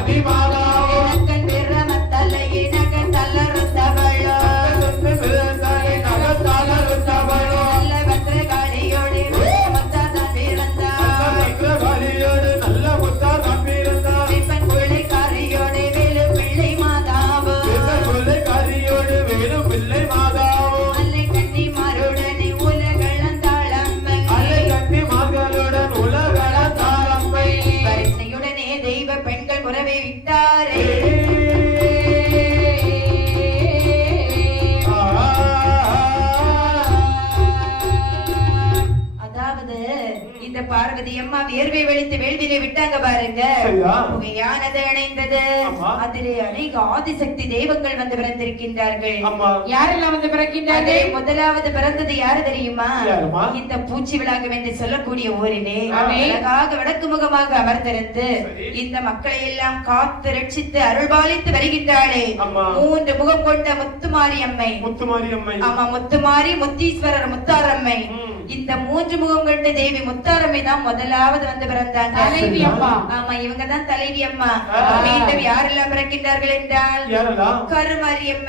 anima. Parvati அம்மா வியர்வை வெளித்து வேள்வியிலே விட்டாங்க பாருங்க? புகையானது அணைந்தது ஆமா. அதிலே அநேக ஆதிசக்தி தெய்வங்கள் வந்து பிறந்திருக்கின்றார்கள் யாரெல்லாம் வந்து பிறக்கின்றார்கள் முதலாவது பிறந்தது யாரு தெரியுமா? இந்த பூச்சி விழாகம் என்று சொல்லக்கூடிய ஊரிலே. அழகாக வடக்கு முகமாக அமர்ந்திருந்து. இந்த மக்களை எல்லாம் காத்து ரட்சித்து அருள்பாலித்து வருகின்றாளே. மூன்று முகம் கொண்ட முத்துமாரி அம்மை முத்துமாரி அம்மை ஆமா முத்துமாரி முத்தீஸ்வரர் முத்தாரம்மை மூன்று முகம் கொண்ட தேவி முத்தாரம்மை தான் முதலாவது வந்து பிறந்தாங்க. தலைவி அம்மா. ஆமா இவங்க தான் தலைவி அம்மா. மீண்டும் யாரெல்லாம் பிறக்கின்றார்கள் என்றால்? கருமாரி அம்மை